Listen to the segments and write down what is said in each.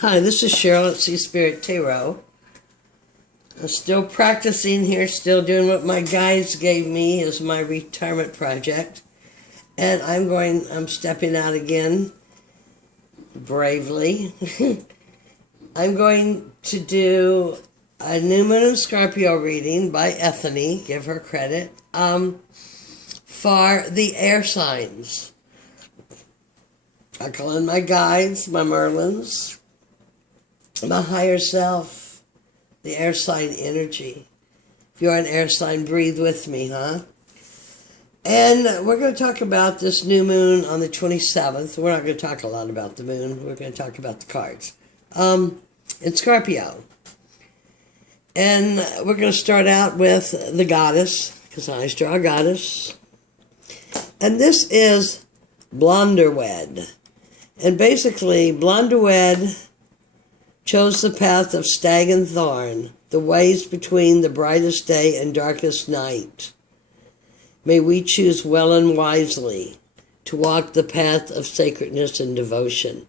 Hi, this is Cheryl at Sea Spirit Tarot. I'm still practicing here, still doing what my guides gave me as my retirement project. And I'm stepping out again, bravely. I'm going to do a New Moon and Scorpio reading by Ethany, give her credit, for the air signs. I call in my guides, my Merlins, my higher self, the air sign energy. If you're an air sign, breathe with me, huh? And we're going to talk about this new moon on the 27th. We're not going to talk a lot about the moon. We're going to talk about the cards. In Scorpio. And we're going to start out with the goddess, because I draw a goddess. And this is Blonderwed. And basically, Blonderwed chose the path of stag and thorn, the ways between the brightest day and darkest night. May we choose well and wisely to walk the path of sacredness and devotion.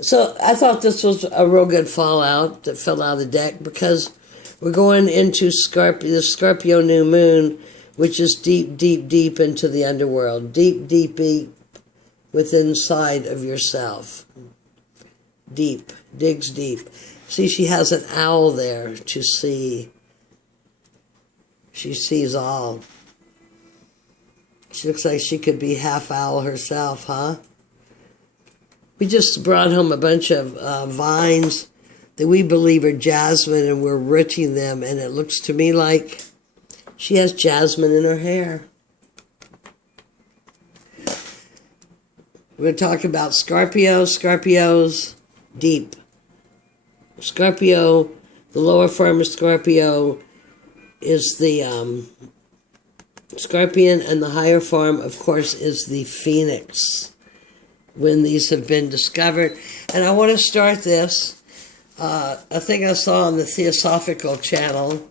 So I thought this was a real good fallout that fell out of the deck, because we're going into the Scorpio new moon, which is deep, deep, deep into the underworld. Deep, deep, deep within inside of yourself. Deep, digs deep. See, she has an owl there to see. She sees all. She looks like she could be half owl herself, huh? We just brought home a bunch of vines that we believe are jasmine, and we're rooting them, and it looks to me like she has jasmine in her hair. We're going to talk about Scorpio. Scorpio's deep. Scorpio, the lower form of Scorpio is the scorpion, and the higher form, of course, is the phoenix, when these have been discovered. And I want to start this, a thing I saw on the Theosophical channel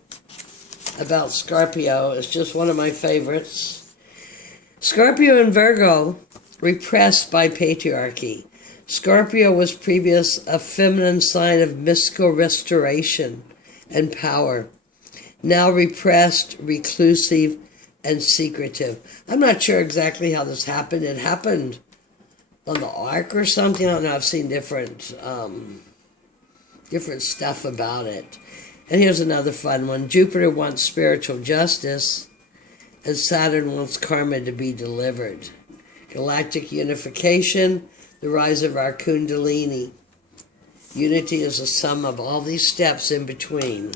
about Scorpio. It's just one of my favorites. Scorpio and Virgo, repressed by patriarchy. Scorpio was previous a feminine sign of mystical restoration and power. Now repressed, reclusive, and secretive. I'm not sure exactly how this happened. It happened on the Ark or something. I don't know. I've seen different stuff about it. And here's another fun one. Jupiter wants spiritual justice, and Saturn wants karma to be delivered. Galactic unification, the rise of our Kundalini. Unity is a sum of all these steps in between.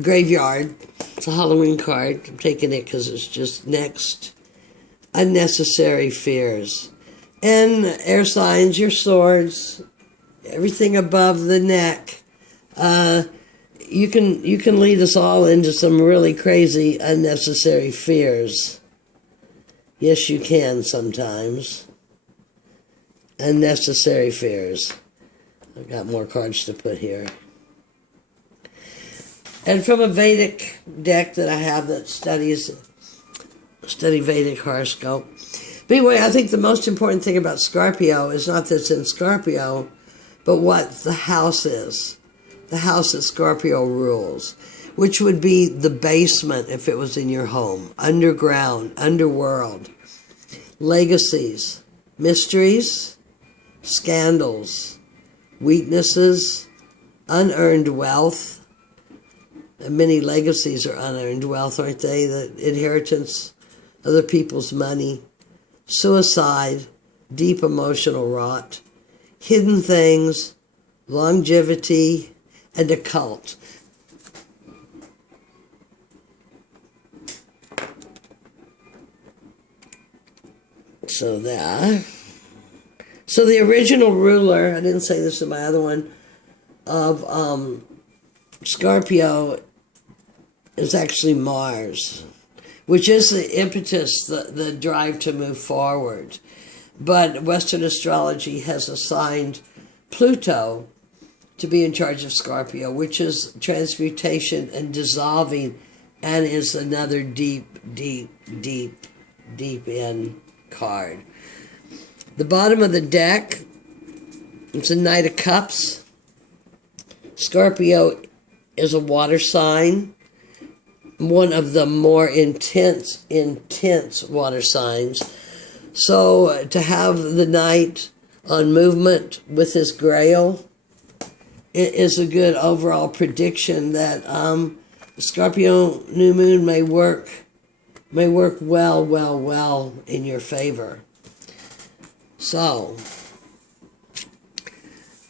Graveyard. It's a Halloween card. I'm taking it because it's just next. Unnecessary fears. And air signs, your swords, everything above the neck. You can lead us all into some really crazy, unnecessary fears. Yes, you can sometimes. Unnecessary fears. I've got more cards to put here. And from a Vedic deck that I have that study Vedic horoscope. But anyway, I think the most important thing about Scorpio is not that it's in Scorpio, but what the house is. The house that Scorpio rules, which would be the basement if it was in your home. Underground, underworld, legacies, mysteries, scandals, weaknesses, unearned wealth. And many legacies are unearned wealth, aren't they? The inheritance of other people's money, suicide, deep emotional rot, hidden things, longevity, and occult. So the original ruler, I didn't say this in my other one, of Scorpio is actually Mars, which is the impetus, the drive to move forward. But Western astrology has assigned Pluto to be in charge of Scorpio, which is transmutation and dissolving, and is another deep, deep, deep, deep in card. The bottom of the deck, it's a Knight of Cups. Scorpio is a water sign, one of the more intense water signs. So to have the Knight on movement with his Grail, it is a good overall prediction that Scorpio new moon may work well in your favor. So,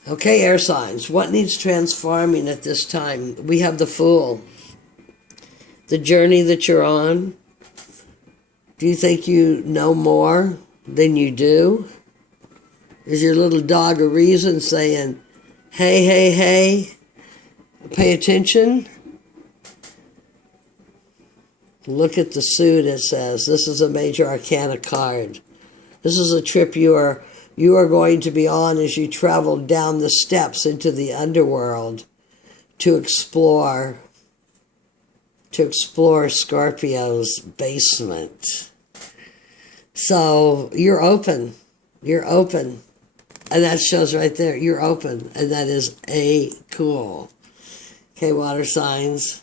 okay, air signs, what needs transforming at this time? We have the Fool. The journey that you're on. Do you think you know more than you do? Is your little dog a reason saying, hey, pay attention? Look at the suit, it says. This is a major arcana card. This is a trip you are going to be on as you travel down the steps into the underworld to explore Scorpio's basement. So you're open. And that shows right there, you're open. And that is cool. Okay, water signs.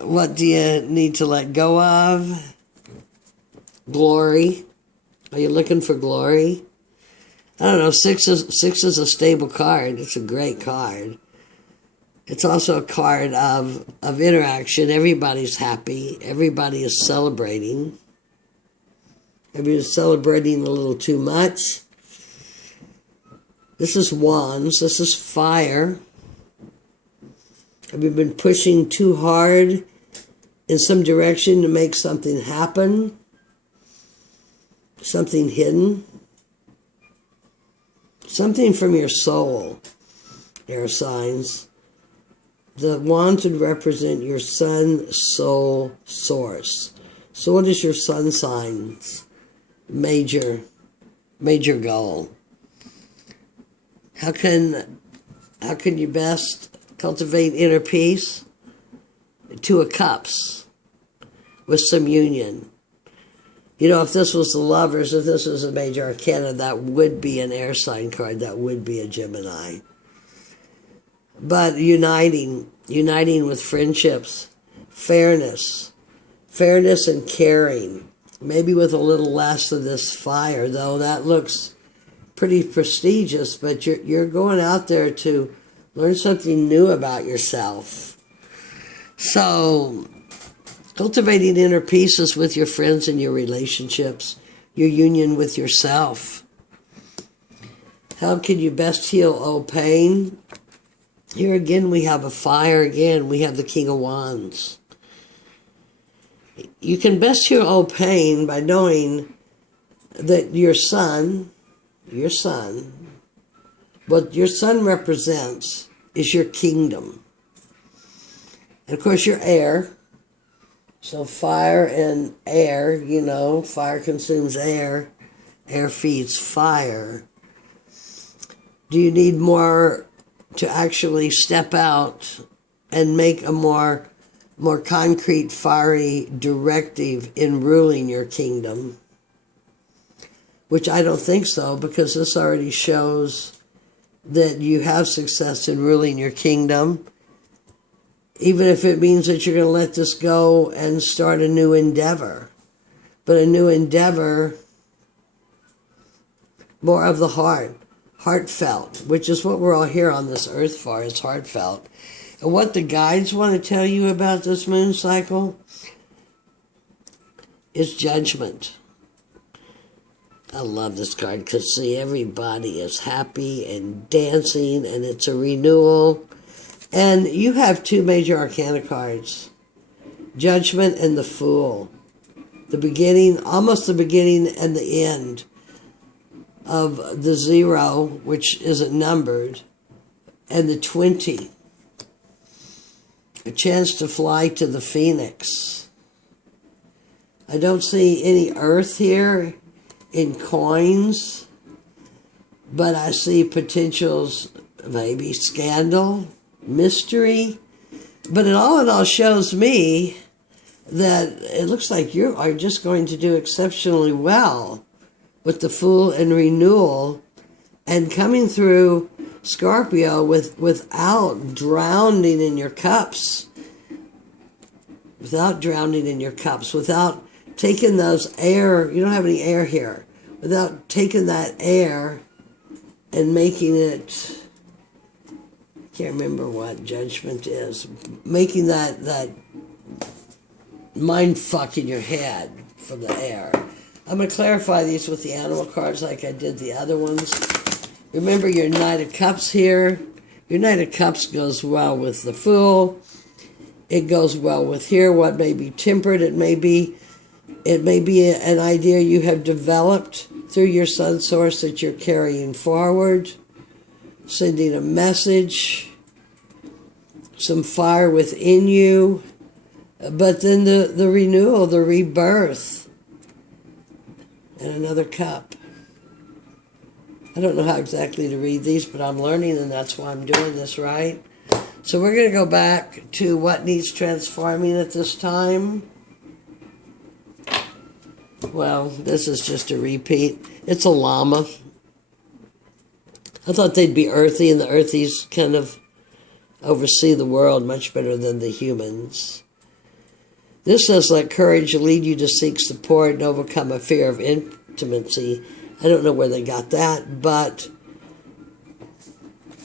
What do you need to let go of? Glory. Are you looking for glory? I don't know, six is a stable card. It's a great card. It's also a card of interaction. Everybody's happy. Everybody is celebrating. Everybody's celebrating a little too much. This is wands. This is fire. Have you been pushing too hard in some direction to make something happen? Something hidden? Something from your soul, air signs. The wands would represent your sun, soul, source. So what is your sun sign's major goal? How can you best cultivate inner peace? Two of Cups with some union. You know, if this was the Lovers, if this was a major arcana, that would be an air sign card. That would be a Gemini. But uniting with friendships, fairness and caring. Maybe with a little less of this fire, though that looks pretty prestigious, but you're going out there to learn something new about yourself. So, cultivating inner peace is with your friends and your relationships, your union with yourself. How can you best heal pain? Here again we have a fire again. We have the King of Wands. You can best heal pain by knowing that your sun, what your sun represents is your kingdom. And of course your air. So fire and air, you know, fire consumes air. Air feeds fire. Do you need more to actually step out and make a more concrete, fiery directive in ruling your kingdom? Which I don't think so, because this already shows that you have success in ruling your kingdom, even if it means that you're going to let this go and start a new endeavor. But a new endeavor, more of the heart, heartfelt, which is what we're all here on this earth for. It's heartfelt. And what the guides want to tell you about this moon cycle is judgment. I love this card because, see, everybody is happy and dancing, and it's a renewal. And you have two major arcana cards, Judgment and the Fool. The beginning, almost the beginning and the end of the 0, which isn't numbered, and the 20. A chance to fly to the Phoenix. I don't see any earth here in coins, but I see potentials, maybe scandal, mystery. But it all shows me that it looks like you are just going to do exceptionally well with the Fool and renewal, and coming through Scorpio without drowning in your cups. Without drowning in your cups. Without taking those air. You don't have any air here. Without taking that air and making it... I can't remember what judgment is. Making that mind fuck in your head from the air. I'm going to clarify these with the animal cards like I did the other ones. Remember your Knight of Cups here. Your Knight of Cups goes well with the Fool. It goes well with here. What may be tempered. It may be an idea you have developed through your sun source that you're carrying forward. Sending a message. Some fire within you. But then the renewal, the rebirth. And another cup. I don't know how exactly to read these, but I'm learning, and that's why I'm doing this, right? So we're going to go back to what needs transforming at this time. Well, this is just a repeat. It's a llama. I thought they'd be earthy, and the earthies kind of oversee the world much better than the humans. This says, let courage lead you to seek support and overcome a fear of intimacy. I don't know where they got that, but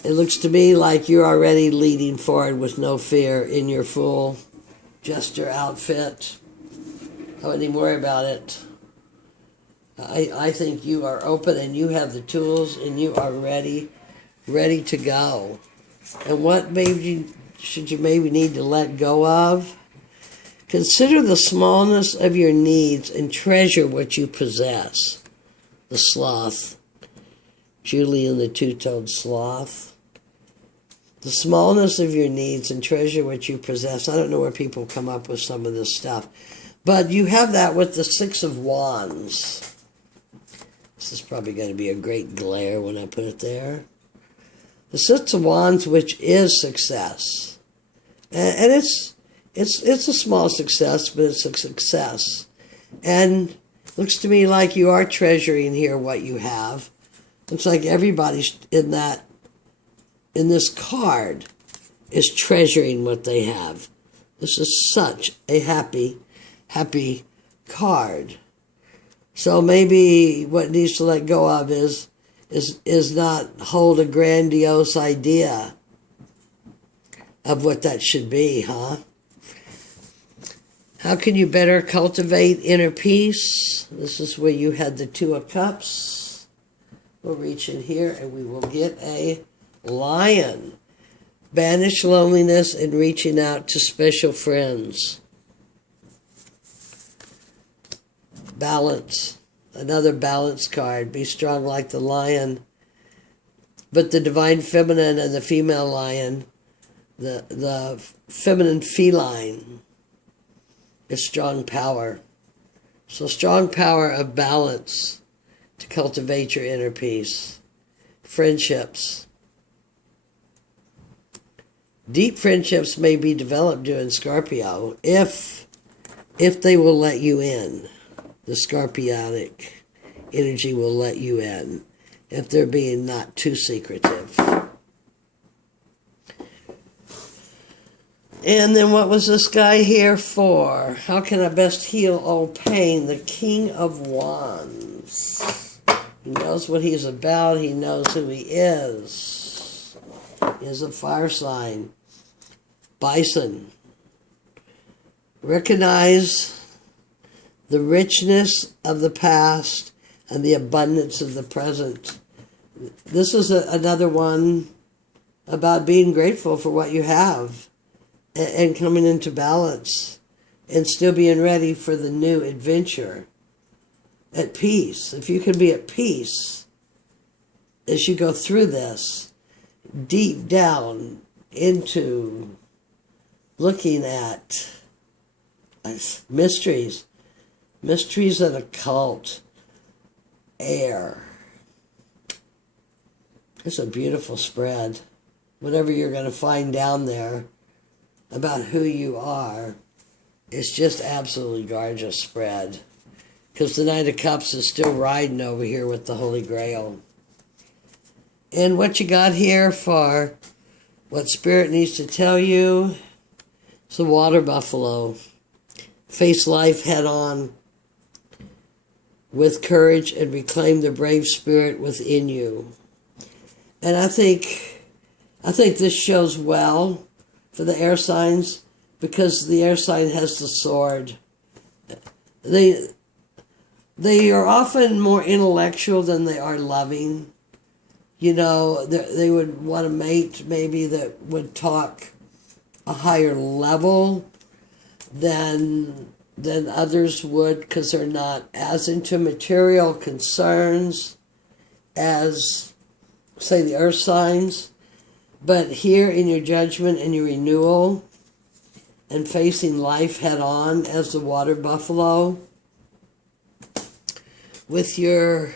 it looks to me like you're already leading forward with no fear in your full jester outfit. I wouldn't even worry about it. I think you are open and you have the tools and you are ready to go. And what should you maybe need to let go of? Consider the smallness of your needs and treasure what you possess. The sloth. Julian the two-toed sloth. The smallness of your needs and treasure what you possess. I don't know where people come up with some of this stuff. But you have that with the Six of Wands. This is probably going to be a great glare when I put it there. The Six of Wands, which is success. And it's a small success, but it's a success. And looks to me like you are treasuring here what you have. Looks like everybody's in this card is treasuring what they have. This is such a happy card. So maybe what needs to let go of is not hold a grandiose idea of what that should be, huh? How can you better cultivate inner peace? This is where you had the Two of Cups. We'll reach in here and we will get a lion. Banish loneliness and reaching out to special friends. Balance. Another balance card. Be strong like the lion. But the divine feminine and the female lion, the feminine feline, is strong power. So strong power of balance to cultivate your inner peace. Friendships. Deep friendships may be developed during Scorpio if they will let you in. The Scorpionic energy will let you in if they're being not too secretive. And then what was this guy here for? How can I best heal all pain? The King of Wands. He knows what he's about. He knows who he is. He is a fire sign. Bison. Recognize the richness of the past and the abundance of the present. This is another one about being grateful for what you have and coming into balance and still being ready for the new adventure. At peace. If you can be at peace as you go through this, deep down into looking at mysteries of occult, air. It's a beautiful spread. Whatever you're going to find down there about who you are, it's just absolutely gorgeous spread. because the Knight of Cups is still riding over here with the Holy Grail. And what you got here for what Spirit needs to tell you is the water buffalo. Face life head on with courage and reclaim the brave spirit within you. And I think this shows well for the air signs, because the air sign has the sword. They are often more intellectual than they are loving. You know, they would want a mate maybe that would talk a higher level than others would, because they're not as into material concerns as, say, the earth signs. But here in your judgment and your renewal and facing life head on as the water buffalo, with your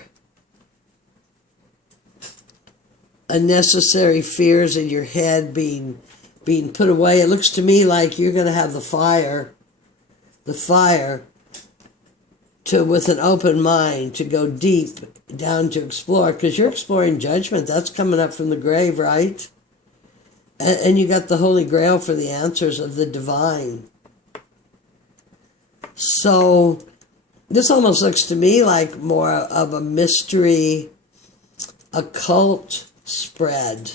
unnecessary fears in your head being put away, it looks to me like you're going to have the fire to, with an open mind, to go deep down to explore, because you're exploring judgment. That's coming up from the grave, right? And you got the Holy Grail for the answers of the divine. So this almost looks to me like more of a mystery, occult spread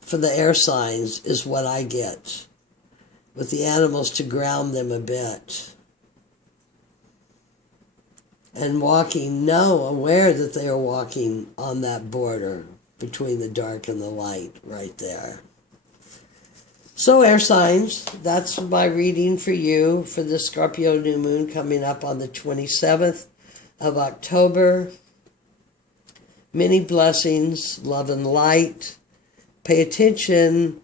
for the air signs is what I get, with the animals to ground them a bit. And walking, aware that they are walking on that border between the dark and the light right there. So air signs, that's my reading for you for the Scorpio new moon coming up on the 27th of October. Many blessings, love and light. Pay attention.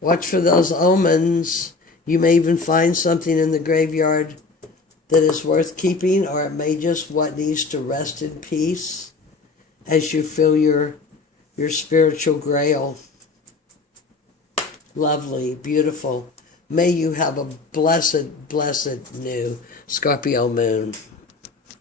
Watch for those omens. You may even find something in the graveyard that is worth keeping, or it may just what needs to rest in peace as you fill your spiritual grail. Lovely, beautiful. May you have a blessed, blessed new Scorpio moon.